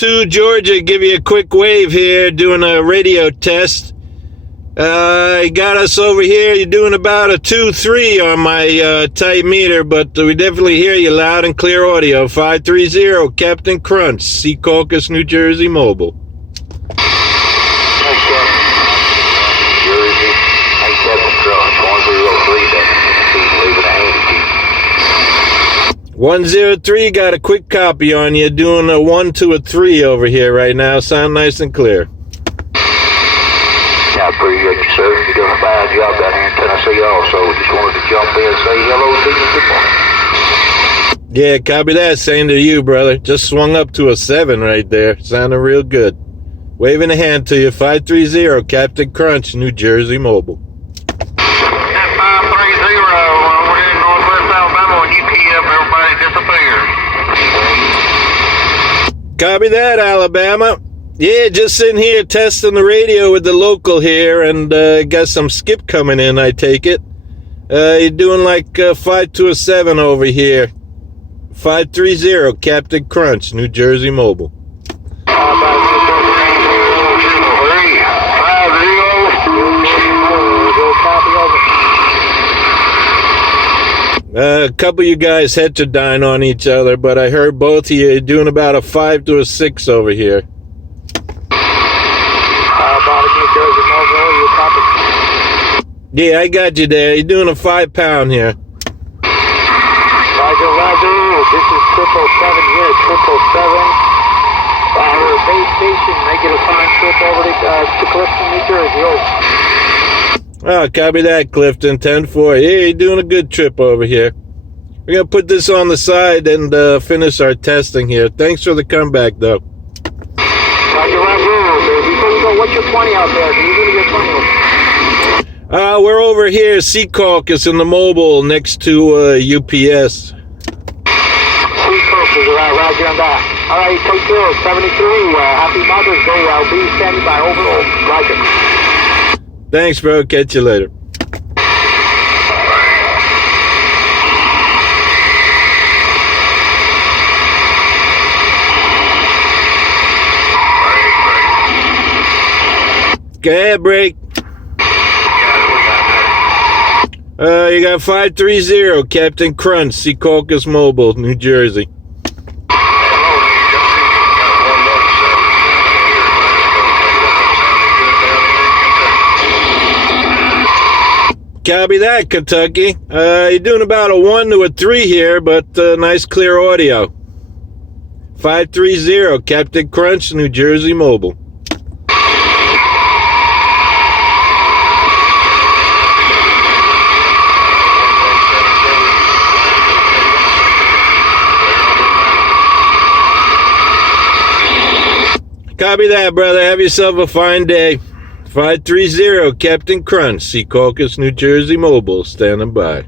2, Georgia. Give you a quick wave here, doing a radio test. You got us over here. You're doing about a 2-3 on my type meter, but we definitely hear you loud and clear audio. 530, Captain Crunch, Secaucus, New Jersey, mobile. Jersey, hey, Captain Crunch, 103, leaving a hand. 103, got a quick copy on you. Doing a 1 to a 3 over here right now. Sound nice and clear. I appreciate you, sir. You're doing a fine job down here in Tennessee also. Just wanted to jump in and say hello to you. Good morning. Yeah, copy that. Same to you, brother. Just swung up to a 7 right there. Sounding real good. Waving a hand to you. 530, Captain Crunch, New Jersey, mobile. 530, we're in Northwest Alabama on UPF. Everybody disappeared. Copy that, Alabama. Yeah, just sitting here testing the radio with the local here, and got some skip coming in, I take it. You're doing like 5 to a 7 over here. 530, Captain Crunch, New Jersey, mobile. A couple of you guys heterodyne on each other, but I heard both of you doing about a 5 to a 6 over here. Yeah, I got you there. You're doing a 5 pound here. Roger, Roger. This is 777 here, 777. Our base station, make it a fine trip over to Clifton, New Jersey. Oh, copy that, Clifton. 10-4. Yeah, you're doing a good trip over here. We're going to put this on the side and finish our testing here. Thanks for the comeback, though. Roger, Roger. Before you go, what's your 20 out there? Do you really get 20? We're over here, Secaucus in the mobile next to UPS. Secaucus, Roger on that. All right, take care. 73. Happy Mother's Day. I'll be standing by. Over. Roger. Thanks, bro. Catch you later. Go ahead, break. You got 530, Captain Crunch, Secaucus Mobile, New Jersey. Copy that, Kentucky. You're doing about a 1 to a 3 here, but nice clear audio. 530, Captain Crunch, New Jersey Mobile. Copy that, brother. Have yourself a fine day. 530, Captain Crunch, Secaucus, New Jersey Mobile, standing by.